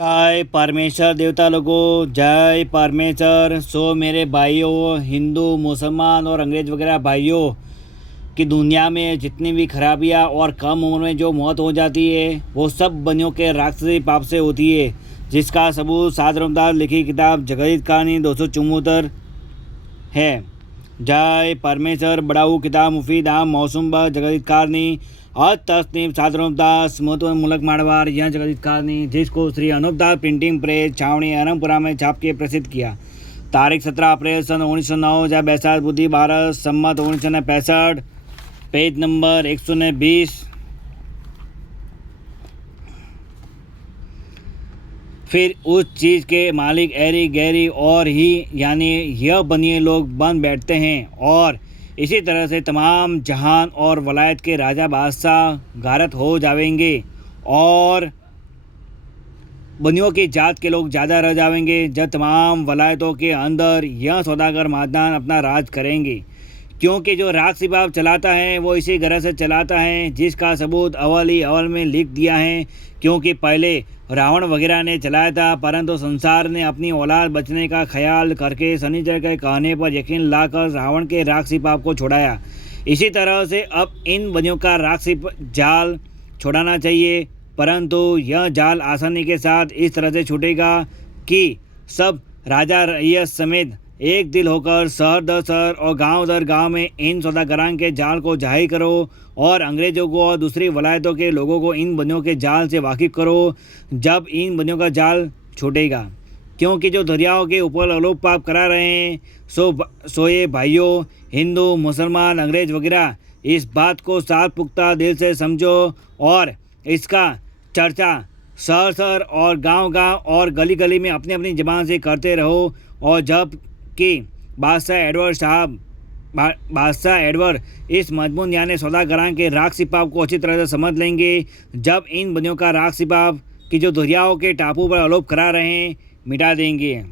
जय परमेश्वर देवता लोगों, जय परमेश्वर। सो मेरे भाइयों, हिंदू मुसलमान और अंग्रेज वगैरह भाइयों की दुनिया में जितनी भी खराबियाँ और कम उम्र में जो मौत हो जाती है वो सब बनियों के राक्षसी पाप से होती है, जिसका सबूत सात रमदास लिखी किताब जगत कहानी 274 है। जय परमेश्वर बड़ाऊ किताब मुफीद आम मौसम ब जगत कारनी आज तस्नीम सात रमदास महत्व मुलक मारवाड़ यह जगत कारनी, जिसको श्री अनुपदास प्रिंटिंग प्रेस छावनी अरमपुरा में छाप के प्रसिद्ध किया। तारीख 17 अप्रैल सन 1909 जब बैसाख बुद्धि 12 सम्मत 1965, पेज नंबर 120। फिर उस चीज़ के मालिक एरी गैरी और ही यानी यह बनिए लोग बन बैठते हैं, और इसी तरह से तमाम जहान और वलायत के राजा बादशाह गारत हो जाएंगे और बनियों की जात के लोग ज़्यादा रह जाएंगे, जब तमाम वलायतों के अंदर यह सौदागर मादान अपना राज करेंगे। क्योंकि जो राक्षसी पाप चलाता है वो इसी तरह से चलाता है, जिसका सबूत अव्वल ही अव्वल में लिख दिया है। क्योंकि पहले रावण वगैरह ने चलाया था, परंतु संसार ने अपनी औलाद बचने का ख्याल करके शनिचर के कहने पर यकीन लाकर रावण के राक्षसी पाप को छुड़ाया। इसी तरह से अब इन बनियों का राक्षसी जाल छुड़ाना चाहिए, परंतु यह जाल आसानी के साथ इस तरह से छूटेगा कि सब राजा रैयत समेत एक दिल होकर शहर दर शहर और गांव दर गांव में इन सौदागरान के जाल को जाहिर करो, और अंग्रेज़ों को और दूसरी वलायतों के लोगों को इन बनियों के जाल से वाकिफ़ करो। जब इन बनियों का जाल छूटेगा, क्योंकि जो दरियाओं के ऊपर अलोप पाप करा रहे हैं, सो ये भाइयों हिंदू मुसलमान अंग्रेज़ वगैरह इस बात को साफ पुख्ता दिल से समझो और इसका चर्चा शहर शहर और गांव गांव और गली गली में अपनी अपनी ज़बान से करते रहो। और जब कि बादशाह एडवर्ड इस मजमून यानी सौदागरान के राक्षसी पाप को अच्छी तरह से समझ लेंगे, जब इन बनियों का राक्षसी पाप की जो दरियाओं के टापू पर आरोप करा रहे हैं मिटा देंगे।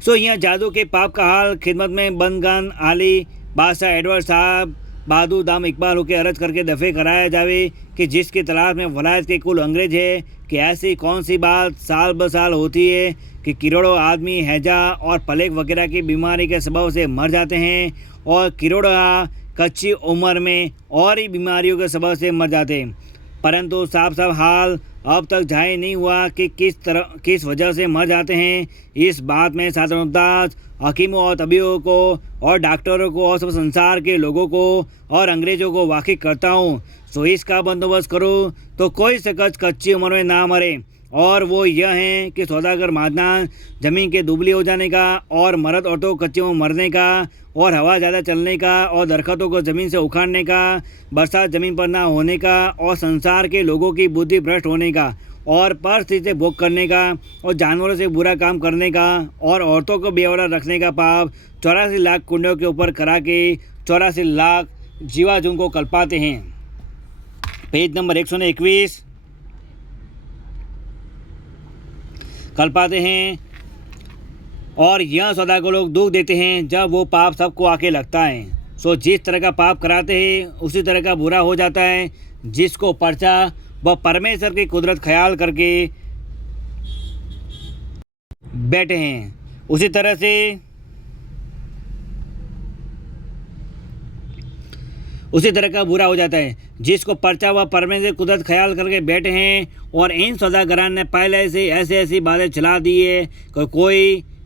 सो यह जादू के पाप का हाल खिदमत में बनगन आली बादशाह एडवर्ड साहब बहादुर दाम इकबाल होकर अर्ज करके दफ़े कराया जावे कि जिसकी तलाश में वलायत के कुल अंग्रेज है, कि ऐसी कौन सी बात साल ब साल होती है कि करोड़ों आदमी हैजा और प्लेग वगैरह की बीमारी के सबब से मर जाते हैं, और करोड़ों कच्ची उम्र में और ही बीमारियों के सबब से मर जाते हैं, परंतु साफ साफ हाल अब तक जाहिर नहीं हुआ कि किस वजह से मर जाते हैं। इस बात में साधारणतः हकीमों और तबीबों को और डॉक्टरों को और सब संसार के लोगों को और अंग्रेज़ों को वाकिफ़ करता हूँ। सो इसका बंदोबस्त करो तो कोई शकस कच्ची उम्र में ना मरे, और वो यह है कि सौदागर मादनान ज़मीन के दुबली हो जाने का, और मर्द औरतों को कच्चे में मरने का, और हवा ज़्यादा चलने का, और दरख्तों को ज़मीन से उखाड़ने का, बरसात ज़मीन पर ना होने का, और संसार के लोगों की बुद्धि भ्रष्ट होने का, और परिस्थिति से भोग करने का, और जानवरों से बुरा काम करने का, और औरतों को बेवड़ा रखने का पाप 84 लाख कुंडों के ऊपर करा के 84 लाख जीवाजू को कल्पाते हैं। पेज नंबर 121 कल्पाते हैं, और यह सौदागर लोग दुख देते हैं जब वो पाप सबको आके लगता है। सो जिस तरह का पाप कराते हैं उसी तरह का बुरा हो जाता है, जिसको पर्चा व परमेश्वर की कुदरत ख्याल करके बैठे हैं उसी तरह का बुरा हो जाता है, जिसको पर्चा व परमेश्वर कुदरत ख्याल करके बैठे हैं। और इन सौदागरान ने पहले से ऐसी बातें चला दी है कि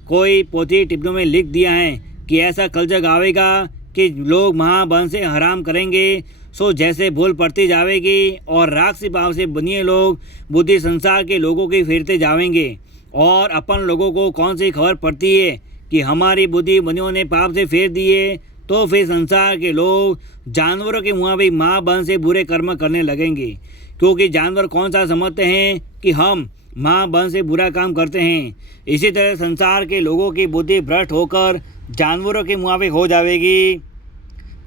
कोई पोथी टिप्पणियों में लिख दिया है कि ऐसा कल जग आवेगा कि लोग महाबन से हराम करेंगे। सो जैसे भूल पड़ती जाएगी और राक्षसी पाप से बनिए लोग बुद्धि संसार के लोगों की फेरते जाएंगे, और अपन लोगों को कौन सी खबर पड़ती है कि हमारी बुद्धि बनियों ने पाप से फेर दी है, तो फिर संसार के लोग जानवरों के मुँह भी माँ बन से बुरे कर्म करने लगेंगे। क्योंकि जानवर कौन सा समझते हैं कि हम माँ बन से बुरा काम करते हैं, इसी तरह संसार के लोगों की बुद्धि भ्रष्ट होकर जानवरों के मुआफिक हो जाएगी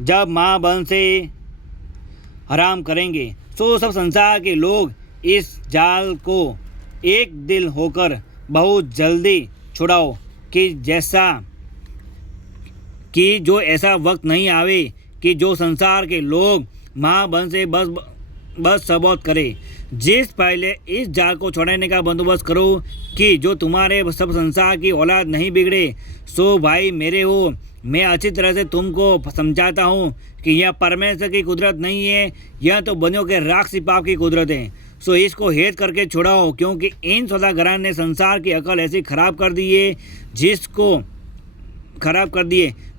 जब माँ बन से हराम करेंगे। सो सब संसार के लोग इस जाल को एक दिल होकर बहुत जल्दी छुड़ाओ कि जो ऐसा वक्त नहीं आवे कि जो संसार के लोग महाबन से बस सबौत करे। जिस पहले इस जाल को छुड़ाने का बंदोबस्त करो कि जो तुम्हारे सब संसार की औलाद नहीं बिगड़े। सो भाई मेरे हो, मैं अच्छी तरह से तुमको समझाता हूँ कि यह परमेश्वर की कुदरत नहीं है, यह तो बनियों के राक्षसी पाप की कुदरत है। सो इसको हेद करके छुड़ाओ, क्योंकि इन सौदागरों ने संसार की अकल ऐसी खराब कर दी है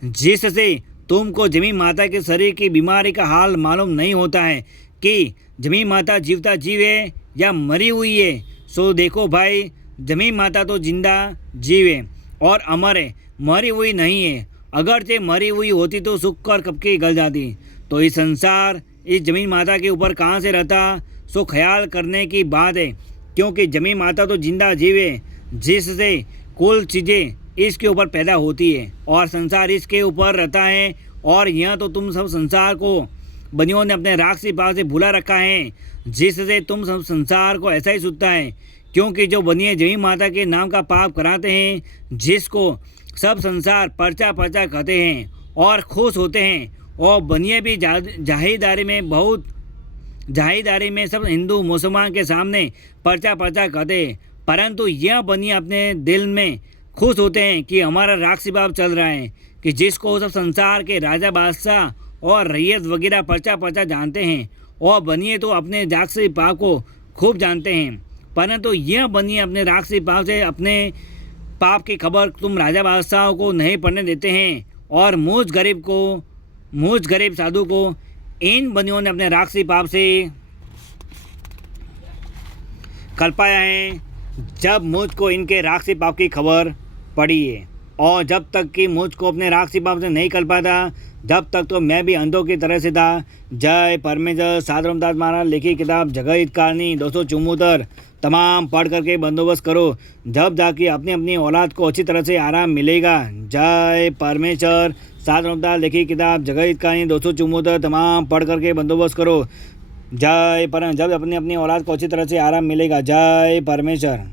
जिससे तुमको जमीन माता के शरीर की बीमारी का हाल मालूम नहीं होता है कि जमीन माता जीवता जीव है या मरी हुई है। सो देखो भाई, जमीन माता तो जिंदा जीव है और अमर है, मरी हुई नहीं है। अगरचे मरी हुई होती तो सूख कर कब की गल जाती। तो इस संसार इस जमीन माता के ऊपर कहाँ से रहता, सो ख्याल करने की बात है, क्योंकि जमीन माता तो जिंदा जीव है जिससे कुल चीज़ें इसके ऊपर पैदा होती है और संसार इसके ऊपर रहता है। और यह तो तुम सब संसार को बनियों ने अपने राक्षसी भाव से भुला रखा है, जिससे तुम सब संसार को ऐसा ही सूझता है। क्योंकि जो बनिए जमीन माता के नाम का पाप कराते हैं, जिसको सब संसार पर्चा पर्चा कहते हैं और खुश होते हैं, और बनिए भी जाहिदारी में सब हिंदू मुसलमान के सामने पर्चा पर्चा कहते हैं। परंतु यह बनिए अपने दिल में खुश होते हैं कि हमारा राक्षसी भाव चल रहा है, कि जिसको सब संसार के राजा बादशाह और रैयत वगैरह पर्चा पर्चा जानते हैं, और बनिए तो अपने राक्षसी भाव को खूब जानते हैं। परंतु यह बनिए अपने राक्षसी भाव से अपने पाप की खबर तुम राजा बादशाहों को नहीं पढ़ने देते हैं, और मुझ गरीब साधु को इन बनियों ने अपने राक्षसी पाप से कल्पाया है। जब मुझको इनके राक्षसी पाप की खबर पड़ी है, और जब तक कि मुझको अपने राक्षसी पाप से नहीं कल्पा था, जब तक तो मैं भी अंधों की तरह से था। जय परमेश्वर। साधु रामदास महाराज लिखी किताब जगत कारणी 274 तमाम पढ़ करके बंदोबस्त करो, जब जाके अपनी अपनी औलाद को अच्छी तरह से आराम मिलेगा। जय परमेश्वर। साधु रामदास लिखी किताब जगत कारणी 274 तमाम पढ़ करके बंदोबस्त करो। जय जब अपनी अपनी औलाद को अच्छी तरह से आराम मिलेगा। जय परमेश्वर।